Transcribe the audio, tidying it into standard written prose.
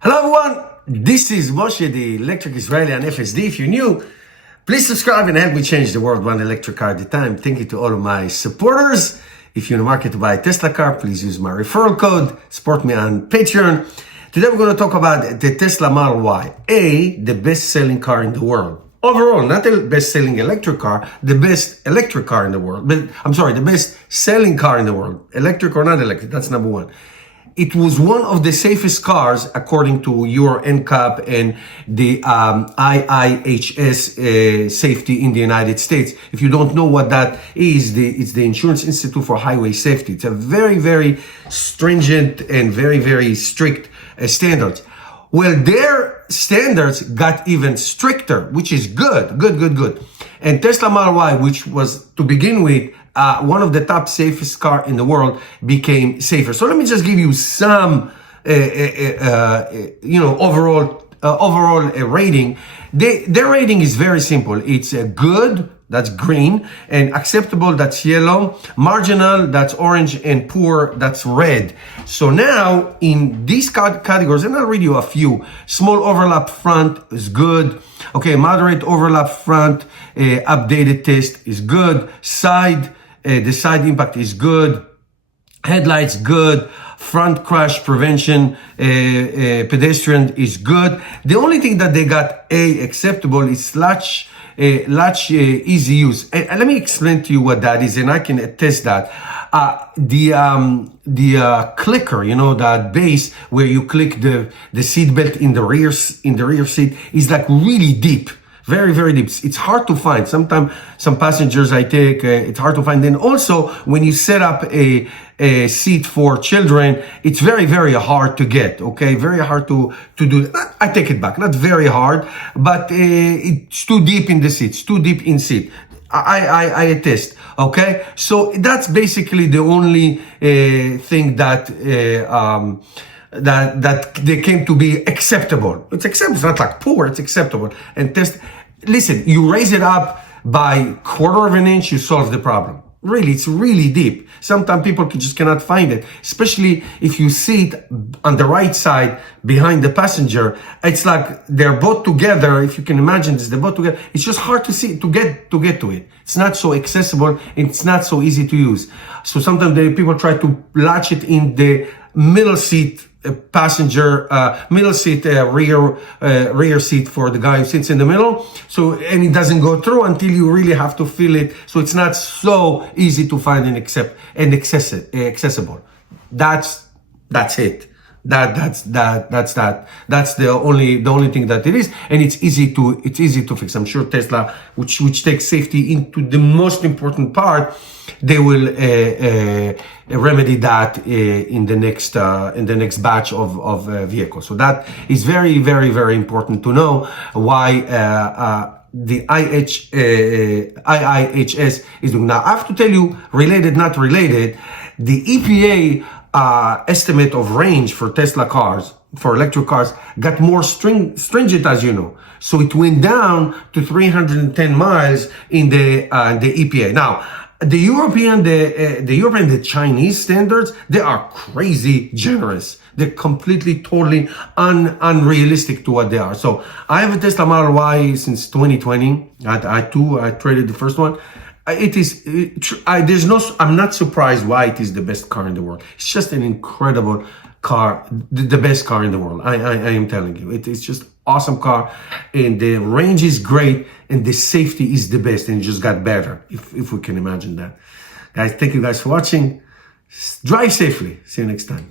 Hello everyone, this is Moshe, the electric Israeli on FSD. If you're new, please subscribe and help me change the world one electric car at a time. Thank you to all of my supporters. If you're in the market to buy a Tesla car, please use my referral code. Support me on Patreon. Today we're going to talk about the Tesla Model Y. The best-selling car in the world. Overall, not the best-selling electric car, the best electric car in the world. But I'm sorry, the best-selling car in the world. Electric or not electric, that's number one. It was one of the safest cars according to Euro NCAP and the IIHS safety in the United States. If you don't know what that is, it's the Insurance Institute for Highway Safety. It's a very, very stringent and very, very strict standards. Well, their standards got even stricter, which is good. And Tesla Model Y, which was to begin with one of the top safest car in the world, became safer. So let me just give you some, overall rating. Their rating is very simple. It's good, that's green, and acceptable, that's yellow, marginal, that's orange, and poor, that's red. So now in these categories, and I'll read you a few. Small overlap front is good. Okay, moderate overlap front, updated test is good. The side impact is good. Headlights good. Front crash prevention, pedestrian is good. The only thing that they got acceptable is latch easy use. Let me explain to you what that is, and I can attest that. The clicker, that base where you click the seat belt in the rear seat is like really deep. Very, very deep. It's hard to find. Sometimes some passengers I take, it's hard to find. Then also when you set up a seat for children, it's very, very hard to get. Okay, very hard to do. I take it back. Not very hard, but it's too deep in the seat. It's too deep in seat. I attest. Okay, so that's basically the only thing that they came to be acceptable. It's acceptable. It's not like poor. It's acceptable. And listen, you raise it up by quarter of an inch, you solve the problem. Really, it's really deep. Sometimes people just cannot find it, especially if you sit on the right side behind the passenger. It's like they're both together. If you can imagine this, they're both together. It's just hard to see, to get to it. It's not so accessible. It's not so easy to use. So sometimes people try to latch it in the middle seat passenger, middle seat, rear seat for the guy who sits in the middle. So, and it doesn't go through until you really have to feel it. So it's not so easy to find and accessible. That's it. That's the only thing that it is, and it's easy to fix. I'm sure Tesla, which takes safety into the most important part, they will remedy that in the next batch of vehicles. So that is very, very, very important to know why the IIHS is doing. Now I have to tell you, related, not related, the EPA estimate of range for Tesla cars, for electric cars, got more stringent, as you know. So it went down to 310 miles in the EPA. Now, the European, the Chinese standards, they are crazy generous. They're completely, totally unrealistic to what they are. So I have a Tesla Model Y since 2020. I traded the first one. I'm not surprised why it is the best car in the world. It's just an incredible car, the best car in the world. I am telling you, it's just awesome car, and the range is great, and the safety is the best, and it just got better, if we can imagine that. Guys, thank you guys for watching. Drive safely. See you next time.